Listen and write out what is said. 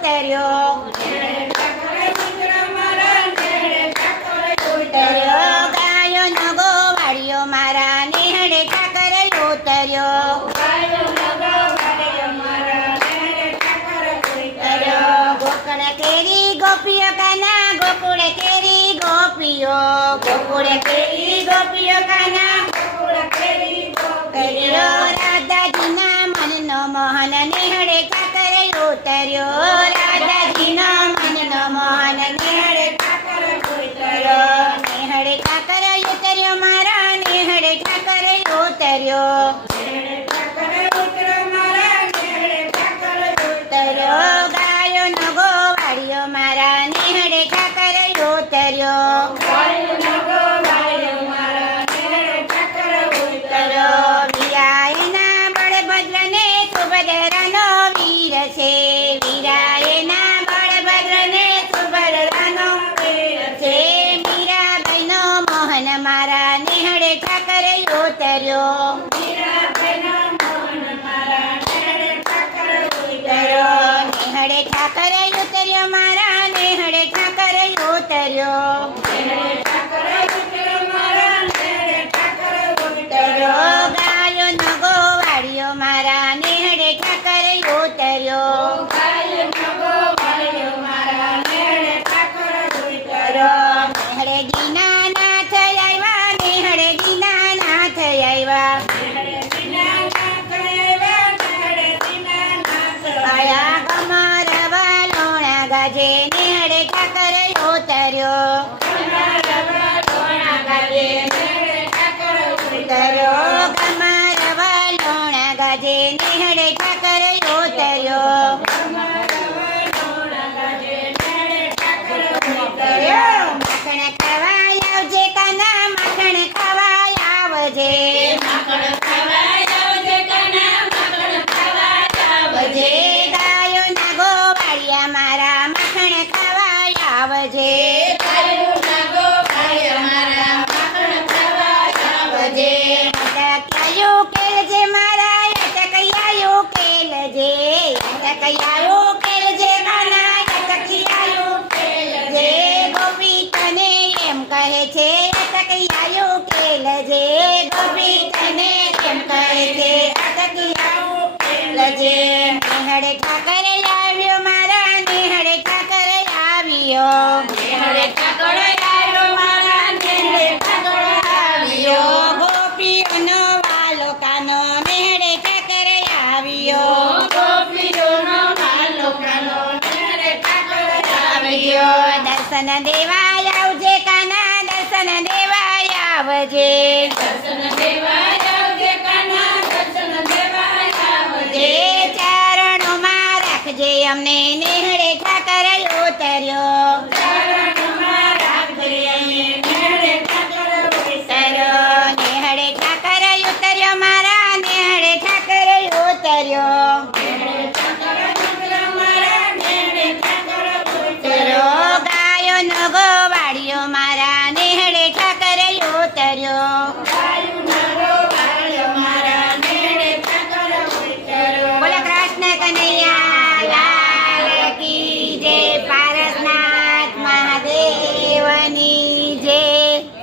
ઉતર્યો ગાયો નો ગોવાળિયો મારા નેહડે ઠાકર ઉતર્યો ગોકળ કેરી ગોપીઓ કાના ગોકુળ કેરી ગોપીઓ ગોકુળ કેરી ગોપીઓ કાના રાધાજીના મનનો મોહન નેહડે ઠાકર ઉતર્યો રાધાજીના મનનો મોહન નેહડે ઠાકર ઉતર્યો નેહડે ઠાકર ઉતર્યો મારા નેહડે ઠાકર ઉતર્યો ગાયો નો ગોવાળિયો મારા નેહડે ઠાકર ઉતર્યો વીરાયના બળભદ્રને સુભદ્રાનો વીર છે વીરાયના બળભદ્રને સુભદ્રાનો વીર છે મીરાબાઈનો મોહન મારા નેહડે ઠાકર ઉતર્યો નેહડે ઠાકર ઉતર્યો મારા નેહડે ઠાકર ઉતર્યો ગાયો નો ગોવાળિયો મારા નેહડે ઠાકર ઉતર્યો નેહડે દીનાનાથ આવ્યા નેહડે દીનાનાથ આવ્યા આયા કમરવા લોણા ગાજે નેહડે ઠાકર ઉતર્યો કમરવા લોણા ગાજે નેહડે ઠાકર ઉતર્યો માખણ ખાવા આવજે કાના માખણ ખાવા આવજે ગાયો ના ગોવાળિયા મારા માખણ ખાવા આવજે અટકિયાયું કેલજે મારા અટકિયાયું કેલજે અટકિયાયું કેલજે કાના અટકિયાયું કેલજે ગોપી તને એમ કહે છે અટકિયાયું કેલજે ગોપી તને એમ કહે છે અટકિયાયું કેલજે નેહડે ઠાકર આવ્યો મારા નેહડે ઠાકર આવ્યો નેહડે ઠાકર આવ્યો મારા નેહડે ઠાકર આવ્યો ગોપીઓનો વાલો કાનો નેહડે ઠાકર આવ્યો ગોપીઓનો વાલો કાનો નેહડે ઠાકર આવ્યો દર્શન દેવાય આવજે કાના દર્શન દેવાય આવજે દર્શન દેવાય આવજે કાના દર્શન દેવાય આવજે ચરણોમાં રાખજે અમને નેહડે